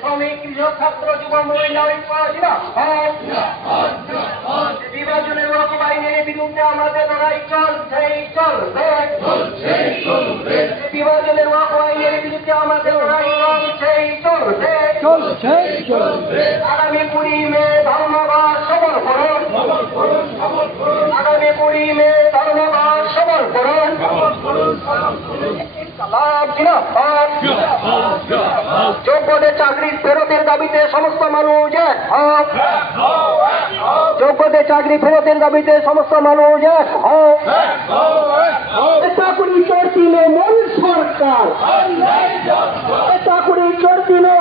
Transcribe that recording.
শ্রমিক কৃষক ছাত্র যুব মহিলা বিভাজনের ওয়াকফ আইনের বিরুদ্ধে আমাদের লড়াই চলছেই চলবে। বিভাজনের ওয়াকফ আইনের বিরুদ্ধে আমাদের লড়াই চলছেই চলবে। আগামী 20 মে ধর্মঘট সফল করুন। আগামী 20 মে ধর্মঘট সফল করুন। যোগ্যদের চাকরির ফেরতের দাবিতে সমস্ত মানুষ এক হও। যোগ্যদের চাকরি ফেরতের দাবিতে সমস্ত মানুষ এক হও। চাকরি চোর দিলে মূল সরকার, চাকরি চোর দিলে